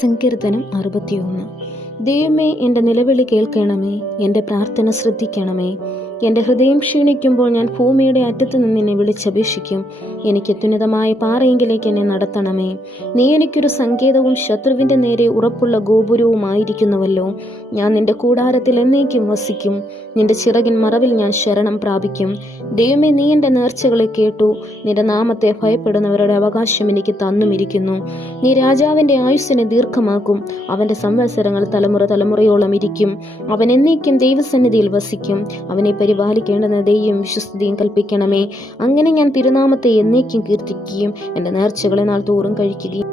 സങ്കീർത്തനം 61. ദൈവമേ, എൻ്റെ നിലവിളി കേൾക്കണമേ, എൻ്റെ പ്രാർത്ഥന ശ്രദ്ധിക്കണമേ. എൻ്റെ ഹൃദയം ക്ഷീണിക്കുമ്പോൾ ഞാൻ ഭൂമിയുടെ അറ്റത്ത് നിന്ന് നിന്നെ വിളിച്ചപേക്ഷിക്കും. എനിക്ക് അത്യുന്നതമായ പാറയെങ്കിലേക്ക് എന്നെ നടത്തണമേ. നീ എനിക്കൊരു സങ്കേതവും ശത്രുവിൻ്റെ നേരെ ഉറപ്പുള്ള ഗോപുരവുമായിരിക്കുന്നുവല്ലോ. ഞാൻ നിന്റെ കൂടാരത്തിൽ എന്നേക്കും വസിക്കും. നിന്റെ ചിറകിൻ മറവിൽ ഞാൻ ശരണം പ്രാപിക്കും. ദൈവമേ, നീ എൻ്റെ നേർച്ചകളെ കേട്ടു. നിന്റെ നാമത്തെ ഭയപ്പെടുന്നവരുടെ അവകാശം എനിക്ക് തന്നുമിരിക്കുന്നു. നീ രാജാവിൻ്റെ ആയുസ്സിനെ ദീർഘമാക്കും. അവൻ്റെ സംവത്സരങ്ങൾ തലമുറ തലമുറയോളം ഇരിക്കും. അവൻ എന്നേക്കും ദൈവസന്നിധിയിൽ വസിക്കും. അവനെ പരിപാലിക്കേണ്ടുന്ന ദയയും വിശ്വസ്തയും കൽപ്പിക്കണമേ. അങ്ങനെ ഞാൻ തിരുനാമത്തെ എന്നേക്കും കീർത്തിക്കുകയും എൻ്റെ നേർച്ചകളെ നാൾ തോറും കഴിക്കുകയും